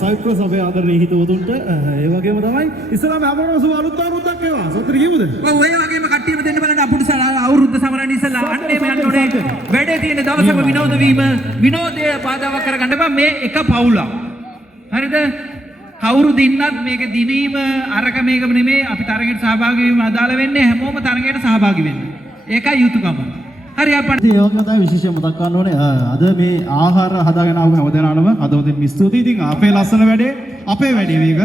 Cyprus අපේ ආදරණීය හිතවතුන්ට ඒ වගේම තමයි ඉස්සරහම හැමෝටම සුබ අලුත් අවුරුද්දක් වේවා. සතුට කියමුද? ඔව් ඒ වගේම කට්ටියම දෙන්න බලන්න අපුඩු අවුරුද්ද සමරන්න ඉස්සලා අන්නේ යන්න ඕනේ. වැඩේ තියෙන දවසක විනෝද වීම විනෝදය බාධාවක් කරගන්න බෑ මේ එක පවුලක්. හරිද? කවුරු දින්නත් මේක දිනීම අරක මේකම නෙමේ අපි තරගයට සහභාගී වීම අදාළ වෙන්නේ හැමෝම තරගයට සහභාගී වෙන්න. ඒකයි යුතුයකම. හරි අප්පා. ඒ වගේම තමයි විශේෂයෙන් මතක් කරන්න ඕනේ අද මේ ආහාර හදාගෙන ආව හැමදෙනාටම හදවතින් ස්තුතියි. ඉතින් අපේ ලස්සන වැඩේ අපේ වැඩේ මේක.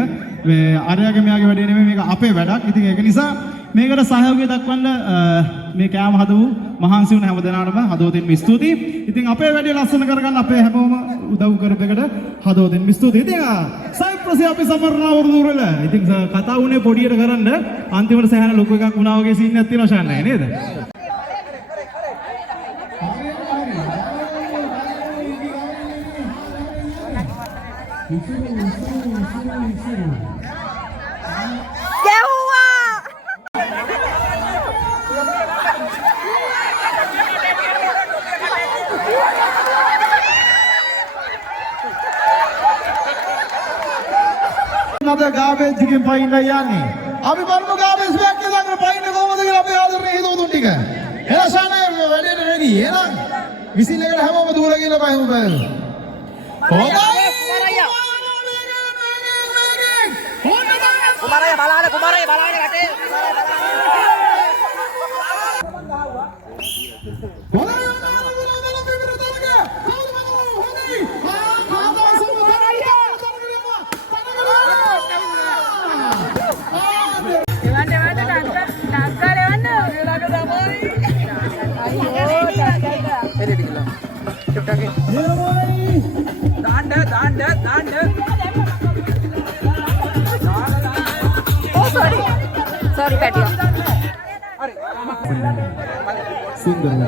මේ අරයාගේ මෙයාගේ වැඩේ නෙමෙයි මේක අපේ වැඩක්. ඉතින් ඒක නිසා මේකට සහයෝගය දක්වන්න මේ කෑම හදපු මහන්සි වුණ හැමදෙනාටම හදවතින් ස්තුතියි. ඉතින් අපේ වැඩේ ලස්සන කරගන්න අපේ හැමෝම උදව් කරපෙකට හදවතින් ස්තුතියි. ඉතින් සයිප්‍රස් අපි සමරන අවුරුදු වල ඉතින් කතා වුණේ පොඩියට කරන්න අන්තිමට සෑහෙන ලොකු එකක් වුණා වගේ සීන් එකක් තියෙනවා ෂාන්නයි නේද? Another garbage එකෙන් පයින්න යන්නේ. අපි බලමු garbage bag එක දාගෙන පයින්න කොහොමද කියලා අපේ ආදරණීය හිතවතුන් ටික. එලා ශානේ වැඩේට රෙඩි. එහෙනම් විසිල් එකට හැමෝම දුවලා ගිහලා බයමු බයමු. කුමාරය බලන්න රටේ sorry Patio. Sundara.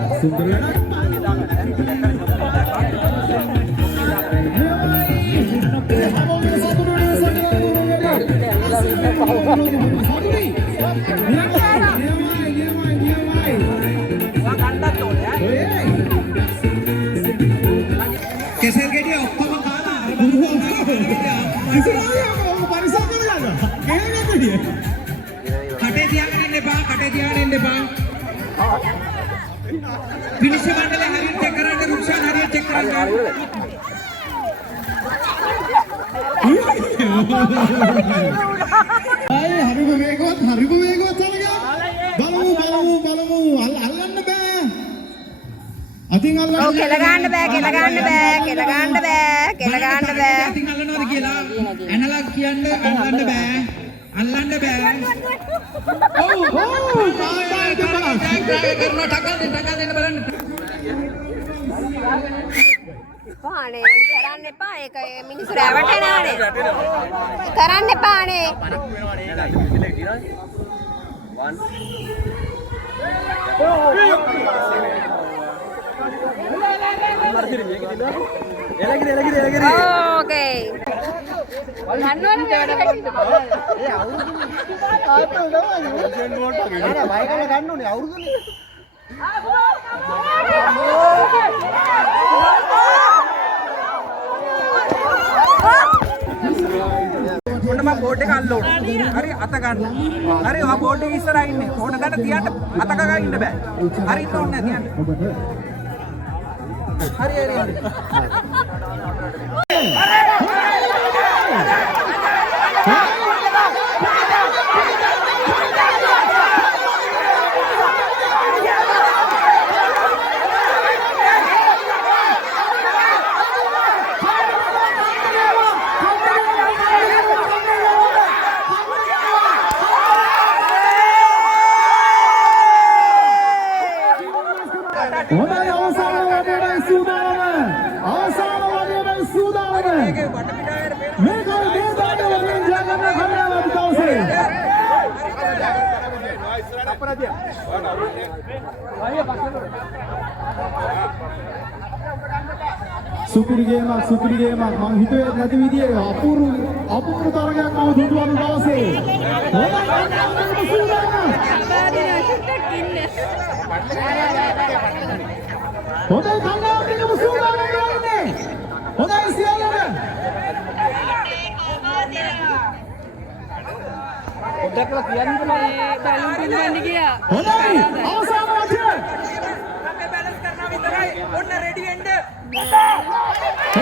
කෙසෙල් ගෙඩිය ඔක්කොම කාලා කටේ තියාගෙන ඉන්න එපා විනිශ්චය මණ්ඩලය හරියට චෙක් කරන්න රුක්ෂාන් හරියට චෙක් කරන්න හරිම වේගවත් තරගයක් බලමු අල්ලන්න බෑ අතින් අල්ලන්න ඔව් කෙල ගන්න බෑ අතින් අල්ලනවාද කියලා ඇනලා කියන්න අල්ලන්න බෑ ඔව් කරනවා ටකල් දෙන්න බලන්න පානේ කරන්න එපා ඒක මිනිස්සු රැවටෙනානේ කරන්න එපානේ ඕකේ ඔන්න මම බෝඩ් එක අල්ල ඕන. හරි අත ගන්න. හරි ආ බෝඩ් එක ඉස්සරහා ඉන්නේ. ඕන ගන්න තියන්න අත ගගා ඉන්න බෑ. හරි ඉන්න ඕනේ තියන්න. හරි. සුපිරි ගේමක් මම හිතුවේ නැති විදිහේ අපූර්ව තරගයක් මම දුටුවන දවසේ හොඳයි කන්නාඩියම සූදානම් වෙන්නේ හොඳයි සියල්ලම හොඳයි අවසාන වචන අපි බැලන්ස් කරනවා විතරයි ඔන්න රෙඩි වෙන්න හොඳයි